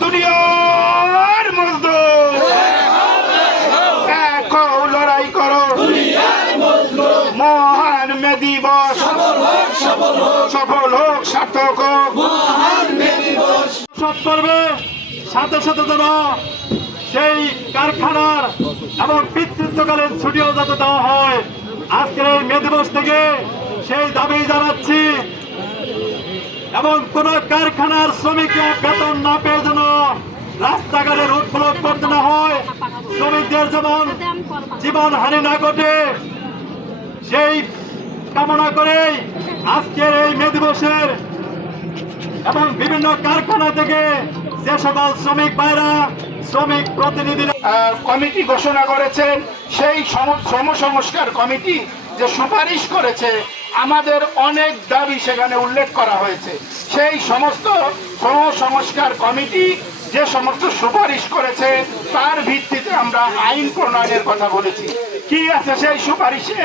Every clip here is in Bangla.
দুনিয়ার মজদুর। এখন লড়াই করো। মহান মে দিবস সফল হোক, সার্থক সাথে সাথে যেন সেই কারখানার এবং পিতৃত্বকালীন ছুটিও যাতে দেওয়া হয়। আজকের এই মে দিবস থেকে সেই দাবি জানাচ্ছি। এবং কোন কারখানার শ্রমিকরা বেতন না পেয়ে যেন রাস্তাঘাটে রোড করতে না হয়, শ্রমিকদের যেমন জীবন হানি না ঘটে, সেই কামনা করেই আজকের এই মে দিবসের এবং বিভিন্ন কারখানা থেকে যে সকল শ্রমিক ভাইরা, শ্রমিক প্রতিনিধিরা কমিটি ঘোষণা করেছেন, সেই শ্রম সংস্কার কমিটি যে সুপারিশ করেছে আমাদের অনেক দাবি সেখানে উল্লেখ করা হয়েছে। সেই সমস্ত সংস্কার কমিটি যে সমস্ত সুপারিশ করেছে, তার ভিত্তিতে আমরা আইন প্রণয়নের কথা বলেছি। কি আছে সেই সুপারিশে?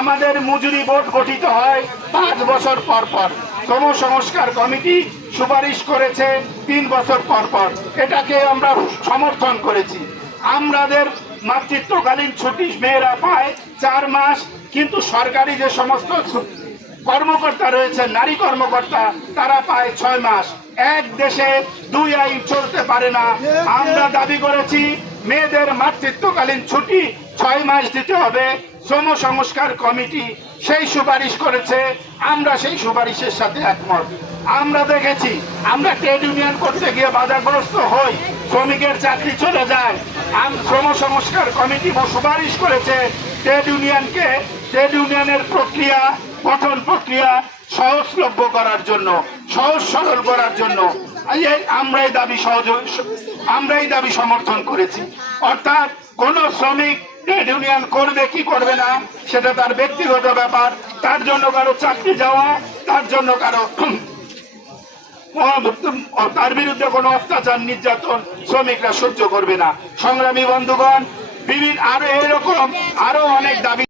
আমাদের মজুরি বোর্ড গঠিত হয় পাঁচ বছর পর পর। শ্রম সংস্কার কমিটি সুপারিশ করেছে তিন বছর পর পর। এটাকে আমরা সমর্থন করেছি। আমাদের মাতৃত্বকালীন ছুটি মেয়েরা পায়, চার মাস। কিন্তু সরকারি যে সমস্ত কর্মকর্তা রয়েছে, নারী কর্মকর্তা, তারা পায় ছয় মাস। এক দেশে দুই আইন চলতে পারে না। আমরা দাবি করেছি, মেয়েদের মাতৃত্বকালীন ছুটি ছয় মাস দিতে হবে। শ্রম সংস্কার কমিটি সেই সুপারিশ করেছে। আমরা সেই সুপারিশের সাথে একমত। আমরা দেখেছি, আমরা ট্রেড ইউনিয়ন করতে গিয়ে বাধাগ্রস্ত হই। শ্রমিকের চাকরি চলে যায়। শ্রম সংস্কার কমিটি সুপারিশ করেছে ট্রেড ইউনিয়নকে। ট্রেড ইউনিয়নের প্রক্রিয়া, গঠন প্রক্রিয়া সহজলভ্য করার জন্য, সহজ সরল করার জন্য আমরাই দাবি সহযোগ আমরাই দাবি সমর্থন করেছি। অর্থাৎ কোন শ্রমিক ট্রেড ইউনিয়ন করবে, কি করবে না, সেটা তার ব্যক্তিগত ব্যাপার। তার জন্য কারও চাকরি যাওয়া, তার জন্য কারও তার বিরুদ্ধে কোনো অত্যাচার, নির্যাতন শ্রমিকরা সহ্য করবে না। সংগ্রামী বন্ধুগণ, বিভিন্ন আরও এরকম আরও অনেক দাবি